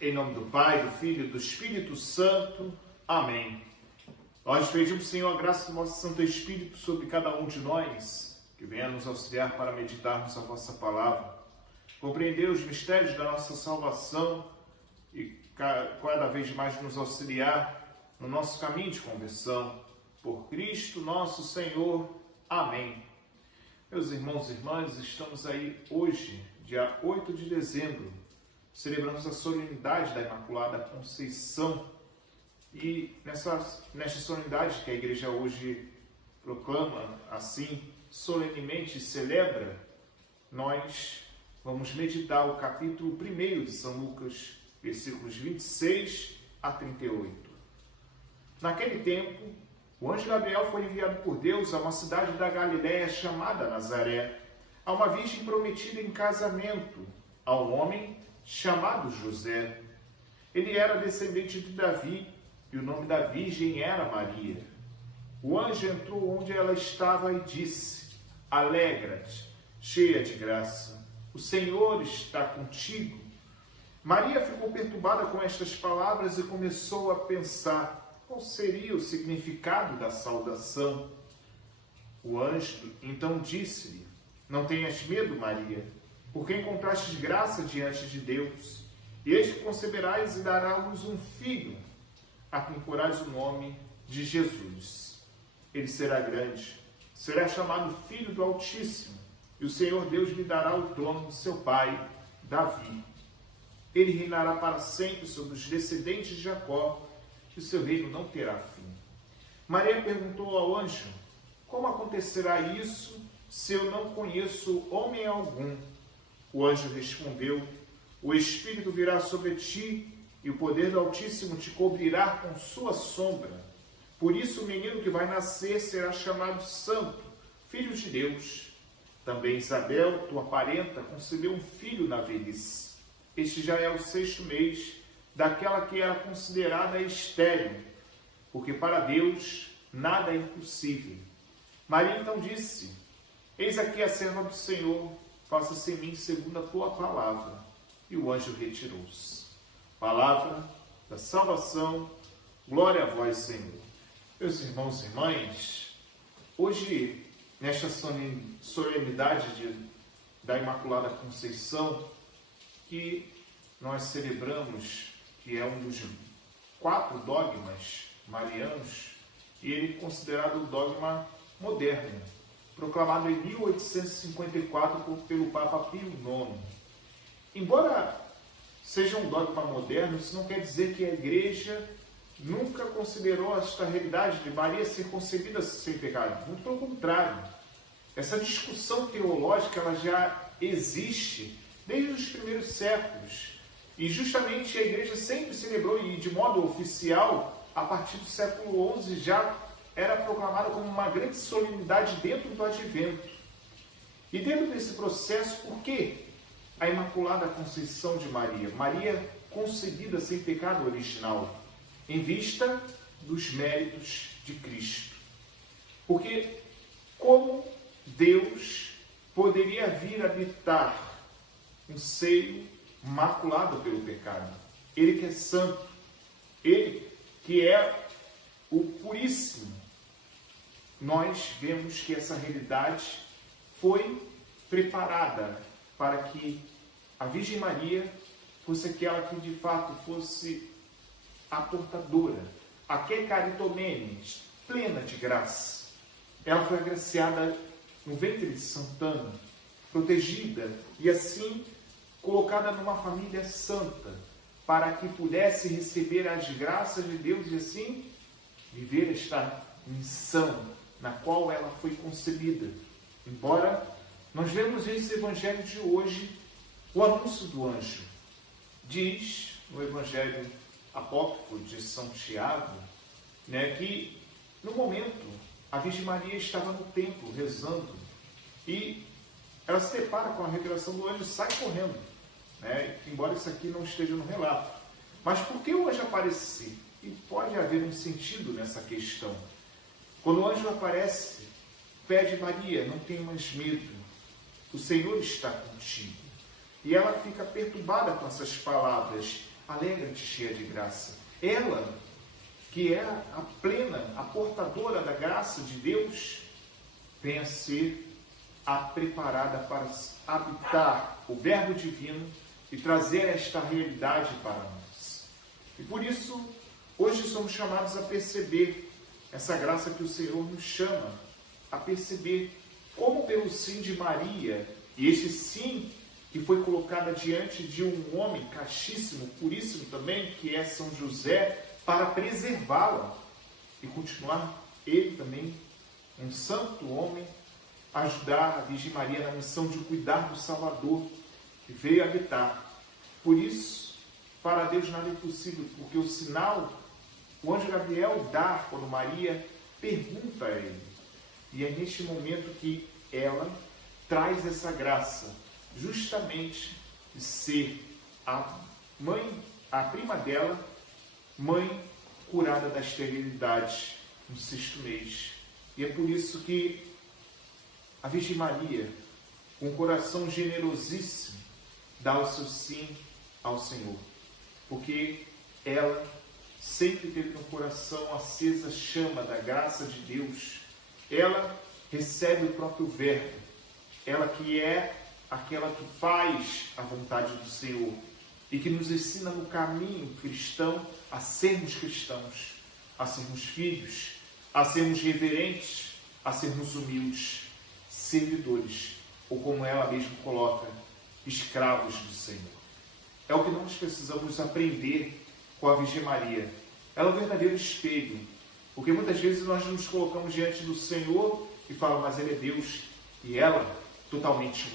Em nome do Pai, do Filho e do Espírito Santo. Amém. Nós pedimos, Senhor, a graça do nosso Santo Espírito sobre cada um de nós, que venha nos auxiliar para meditarmos a vossa palavra, compreender os mistérios da nossa salvação e cada vez mais nos auxiliar no nosso caminho de conversão. Por Cristo nosso Senhor. Amém. Meus irmãos e irmãs, estamos aí hoje, dia 8 de dezembro, celebramos a solenidade da Imaculada Conceição. E nesta solenidade que a Igreja hoje proclama, assim, solenemente celebra, nós vamos meditar o capítulo 1 de São Lucas, versículos 26 a 38. Naquele tempo, o anjo Gabriel foi enviado por Deus a uma cidade da Galiléia chamada Nazaré, a uma virgem prometida em casamento, a um homem chamado José. Ele era descendente de Davi e o nome da virgem era Maria. O anjo entrou onde ela estava e disse: Alegra-te, cheia de graça, o Senhor está contigo. Maria ficou perturbada com estas palavras e começou a pensar qual seria o significado da saudação. O anjo então disse-lhe: Não tenhas medo, Maria, porque encontrastes graça diante de Deus, e eis que conceberás e dará à luz um filho, a quem porás o nome de Jesus. Ele será grande, será chamado Filho do Altíssimo, e o Senhor Deus lhe dará o trono do seu pai, Davi. Ele reinará para sempre sobre os descendentes de Jacó, e o seu reino não terá fim. Maria perguntou ao anjo: Como acontecerá isso, se eu não conheço homem algum? O anjo respondeu: O Espírito virá sobre ti, e o poder do Altíssimo te cobrirá com sua sombra. Por isso o menino que vai nascer será chamado Santo, Filho de Deus. Também Isabel, tua parenta, concebeu um filho na velhice. Este já é o 6º mês daquela que era considerada estéril, porque para Deus nada é impossível. Maria então disse: Eis aqui a serva do Senhor, faça-se em mim segundo a tua palavra. E o anjo retirou-se. Palavra da salvação, glória a vós, Senhor. Meus irmãos e irmãs, hoje, nesta solenidade da Imaculada Conceição, que nós celebramos, que é um dos 4 dogmas marianos, e ele é considerado o dogma moderno, proclamado em 1854 pelo Papa Pio IX. Embora seja um dogma moderno, isso não quer dizer que a Igreja nunca considerou esta realidade de Maria ser concebida sem pecado. Muito pelo contrário. Essa discussão teológica ela já existe desde os primeiros séculos. E justamente a Igreja sempre celebrou, e de modo oficial, a partir do século XI, já era proclamada como uma grande solenidade dentro do Advento. E dentro desse processo, por que a Imaculada Conceição de Maria? Maria concebida sem pecado original, em vista dos méritos de Cristo. Porque como Deus poderia vir habitar um seio maculado pelo pecado? Ele que é santo, ele que é o puríssimo. Nós vemos que essa realidade foi preparada para que a Virgem Maria fosse aquela que de fato fosse a portadora, a que caritomenes, plena de graça. Ela foi agraciada no ventre de Santana, protegida e assim colocada numa família santa, para que pudesse receber as graças de Deus e assim viver esta missão na qual ela foi concebida. Embora nós vemos nesse evangelho de hoje o anúncio do anjo. Diz no evangelho apócrifo de São Tiago, que no momento a Virgem Maria estava no templo rezando e ela se depara com a revelação do anjo e sai correndo, embora isso aqui não esteja no relato. Mas por que o anjo aparecer? E pode haver um sentido nessa questão. Quando o anjo aparece, pede: Maria, não tenha mais medo, o Senhor está contigo. E ela fica perturbada com essas palavras. alegra-te, cheia de graça. Ela, que é a plena, a portadora da graça de Deus, venha ser a preparada para habitar o Verbo Divino e trazer esta realidade para nós. E por isso, hoje somos chamados a perceber essa graça que o Senhor nos chama, a perceber como pelo sim de Maria, e este sim que foi colocado diante de um homem castíssimo, puríssimo também, que é São José, para preservá-la e continuar ele também, um santo homem, ajudar a Virgem Maria na missão de cuidar do Salvador, que veio habitar. Por isso, para Deus nada é impossível, porque o sinal, o anjo Gabriel dá quando Maria pergunta a ele. E é neste momento que ela traz essa graça, justamente de ser a mãe, a prima dela, mãe curada da esterilidade no 6º mês. E é por isso que a Virgem Maria, com um coração generosíssimo, dá o seu sim ao Senhor. Porque ela sempre teve um coração acesa chama da graça de Deus. Ela recebe o próprio Verbo. Ela que é aquela que faz a vontade do Senhor e que nos ensina no caminho cristão a sermos cristãos, a sermos filhos, a sermos reverentes, a sermos humildes, servidores, ou como ela mesma coloca, escravos do Senhor. É o que nós precisamos aprender com a Virgem Maria. Ela é um verdadeiro espelho, porque muitas vezes nós nos colocamos diante do Senhor e falamos, mas Ele é Deus, e ela totalmente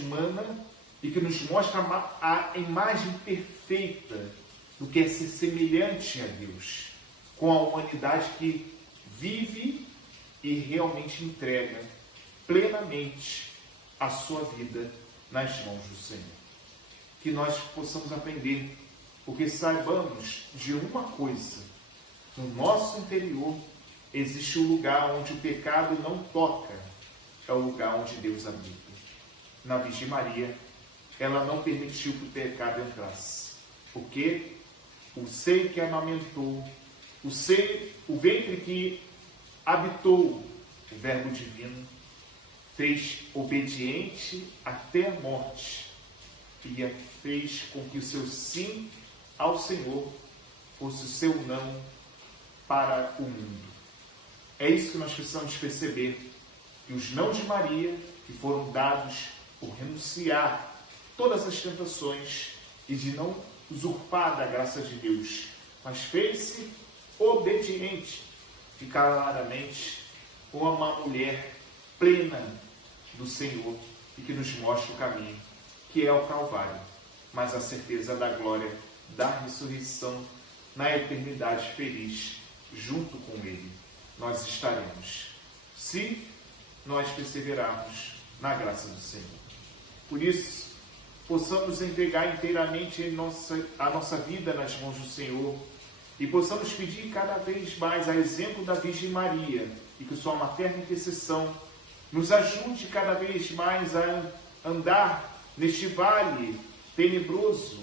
humana, e que nos mostra a imagem perfeita do que é ser semelhante a Deus, com a humanidade que vive e realmente entrega plenamente a sua vida nas mãos do Senhor. Que nós possamos aprender, porque saibamos de uma coisa: no nosso interior existe um lugar onde o pecado não toca, é o lugar onde Deus habita. Na Virgem Maria, ela não permitiu que o pecado entrasse, porque o seio que amamentou, o ventre que habitou o Verbo Divino, fez obediente até a morte e fez com que o seu sim ao Senhor fosse o seu não para o mundo. É isso que nós precisamos perceber, que os não de Maria, que foram dados por renunciar todas as tentações e de não usurpar da graça de Deus, mas fez-se obediente, e claramente uma mulher plena do Senhor e que nos mostra o caminho, que é o Calvário, mas a certeza da glória, da ressurreição na eternidade feliz, junto com Ele. Nós estaremos, se nós perseverarmos na graça do Senhor. Por isso, possamos entregar inteiramente a nossa vida nas mãos do Senhor e possamos pedir cada vez mais, a exemplo da Virgem Maria, e que sua materna intercessão nos ajude cada vez mais a andar neste vale tenebroso,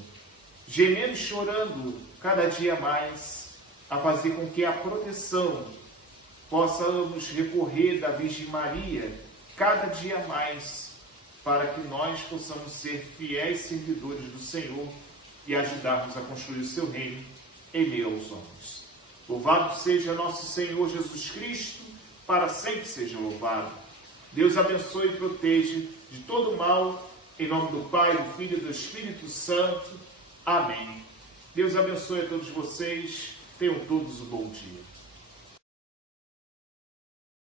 gemendo e chorando cada dia mais, a fazer com que a proteção possamos recorrer da Virgem Maria cada dia mais, para que nós possamos ser fiéis servidores do Senhor e ajudarmos a construir o seu reino em meio aos homens. Louvado seja nosso Senhor Jesus Cristo, para sempre seja louvado. Deus abençoe e proteja de todo mal, em nome do Pai, do Filho e do Espírito Santo. Amém. Deus abençoe a todos vocês. Tenham todos um bom dia.